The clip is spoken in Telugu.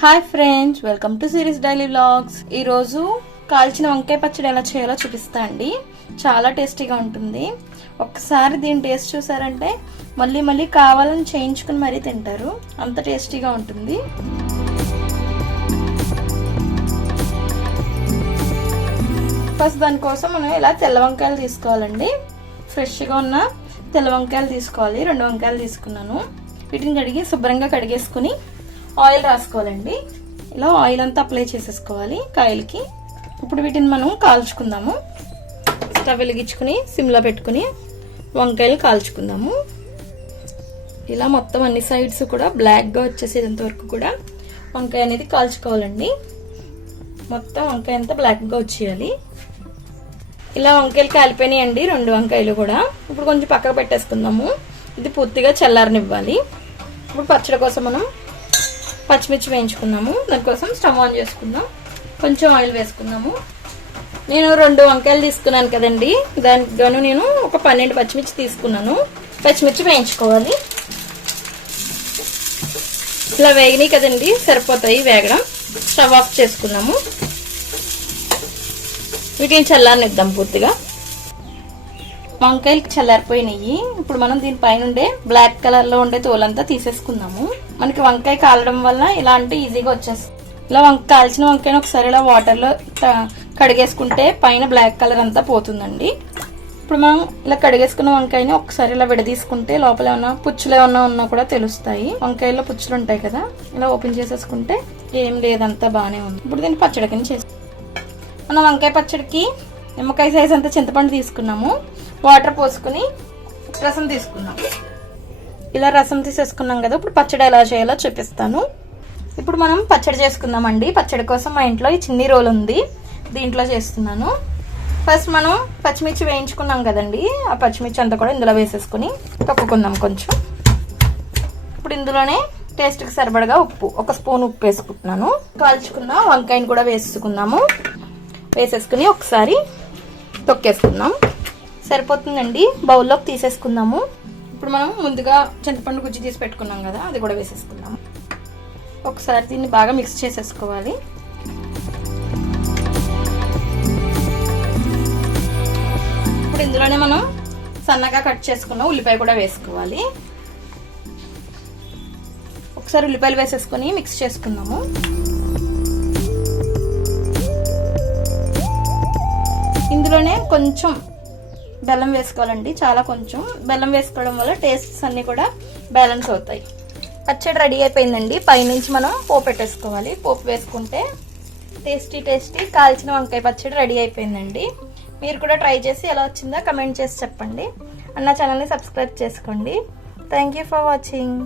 Hi friends welcome to series daily vlogs. ఈ రోజు కాల్చిన వంకాయ పచ్చడి ఎలా చేయాలో చూపిస్తా అండి. చాలా టేస్టీగా ఉంటుంది. ఒకసారి దీని టేస్ట్ చూసారంటే మళ్ళీ మళ్ళీ కావాలని చేయించుకుని మరీ తింటారు. అంత టేస్టీగా ఉంటుంది. ఫస్ట్ దానికోసం మనం ఇలా తెల్ల వంకాయలు తీసుకోవాలండి. ఫ్రెష్గా ఉన్న తెల్ల వంకాయలు తీసుకోవాలి. రెండు వంకాయలు తీసుకున్నాను. వీటిని కడిగి శుభ్రంగా కడిగేసుకుని ఆయిల్ రాసుకోవాలండి. ఇలా ఆయిల్ అంతా అప్లై చేసేసుకోవాలి కాయలకి. ఇప్పుడు వీటిని మనం కాల్చుకుందాము. స్టవ్ వెలిగించుకుని సిమ్లో పెట్టుకుని వంకాయలు కాల్చుకుందాము. ఇలా మొత్తం అన్ని సైడ్స్ కూడా బ్లాక్గా వచ్చేసేంత వరకు కూడా వంకాయ అనేది కాల్చుకోవాలండి. మొత్తం వంకాయ అంతా బ్లాక్గా వచ్చేయాలి. ఇలా వంకాయలు కాలిపోయినాయండి రెండు వంకాయలు కూడా. ఇప్పుడు కొంచెం పక్కకు పెట్టేసుకుందాము. ఇది పూర్తిగా చల్లారనివ్వాలి. ఇప్పుడు పచ్చడి కోసం మనం పచ్చిమిర్చి వేయించుకున్నాము. దానికోసం స్టవ్ ఆన్ చేసుకుందాం. కొంచెం ఆయిల్ వేసుకుందాము. నేను రెండు వంకాయలు తీసుకున్నాను కదండి. దానికి గాను నేను ఒక పన్నెండు పచ్చిమిర్చి తీసుకున్నాను. పచ్చిమిర్చి వేయించుకోవాలి. ఇలా వేగినాయి కదండి. సరిపోతాయి వేగడం. స్టవ్ ఆఫ్ చేసుకున్నాము. వీటిని చల్లారనిద్దాం పూర్తిగా. వంకాయలు చల్లారిపోయినాయి. ఇప్పుడు మనం దీనిపైన ఉండే బ్లాక్ కలర్లో ఉండే తోలంతా తీసేసుకుందాము. మనకి వంకాయ కాలడం వల్ల ఇలా అంటే ఈజీగా వచ్చేస్తుంది. ఇలా వంక కాల్చిన వంకాయని ఒకసారి ఇలా వాటర్లో కడిగేసుకుంటే పైన బ్లాక్ కలర్ అంతా పోతుందండి. ఇప్పుడు మనం ఇలా కడిగేసుకున్న వంకాయని ఒకసారి ఇలా విడదీసుకుంటే లోపల ఏమన్నా పుచ్చులు ఏమన్నా ఉన్నా కూడా తెలుస్తాయి. వంకాయలో పుచ్చులు ఉంటాయి కదా ఇలా ఓపెన్ చేసేసుకుంటే ఏం లేదంతా బాగానే ఉంది. ఇప్పుడు దీన్ని పచ్చడి కింద చేసి మనం వంకాయ పచ్చడికి నిమ్మకాయ సైజ్ అంతా చింతపండు తీసుకున్నాము. వాటర్ పోసుకుని రసం తీసుకున్నాం ఇలా రసం తీసేసుకున్నాం కదా ఇప్పుడు పచ్చడి ఎలా చేయాలో చూపిస్తాను. ఇప్పుడు మనం పచ్చడి చేసుకుందామండి. పచ్చడి కోసం మా ఇంట్లో ఈ చిన్ని రోల్ ఉంది. దీంట్లో చేస్తున్నాను. ఫస్ట్ మనం పచ్చిమిర్చి వేయించుకున్నాం కదండి. ఆ పచ్చిమిర్చి అంతా కూడా ఇందులో వేసేసుకుని తొక్కుకుందాం కొంచెం. ఇప్పుడు ఇందులోనే టేస్ట్కి సరిపడగా ఉప్పు ఒక స్పూన్ ఉప్పు వేసుకుంటున్నాను. కాల్చుకున్న వంకాయని కూడా వేసుకుందాము. వేసేసుకుని ఒకసారి తొక్కేసుకుందాం. సరిపోతుందండి. బౌల్లోకి తీసేసుకుందాము. ఇప్పుడు మనం ముందుగా చింతపండు గుజ్జు తీసి పెట్టుకున్నాం కదా అది కూడా వేసేసుకుందాము ఒకసారి దీన్ని బాగా మిక్స్ చేసేసుకోవాలి. ఇప్పుడు ఇందులోనే మనం సన్నగా కట్ చేసుకున్న ఉల్లిపాయ కూడా వేసుకోవాలి. ఒకసారి ఉల్లిపాయలు వేసేసుకొని మిక్స్ చేసుకుందాము. ఇందులోనే కొంచెం బెల్లం వేసుకోవాలండి చాలా కొంచెం. బెల్లం వేసుకోవడం వల్ల టేస్ట్స్ అన్నీ కూడా బ్యాలెన్స్ అవుతాయి. పచ్చడి రెడీ అయిపోయిందండి. పైనుంచి మనం పోపు పెట్టేసుకోవాలి. పోపు వేసుకుంటే టేస్టీ టేస్టీ కాల్చిన వంకాయ పచ్చడి రెడీ అయిపోయిందండి. మీరు కూడా ట్రై చేసి ఎలా వచ్చిందో కమెంట్ చేసి చెప్పండి. అన్న ఛానల్ని సబ్స్క్రైబ్ చేసుకోండి. Thank you for watching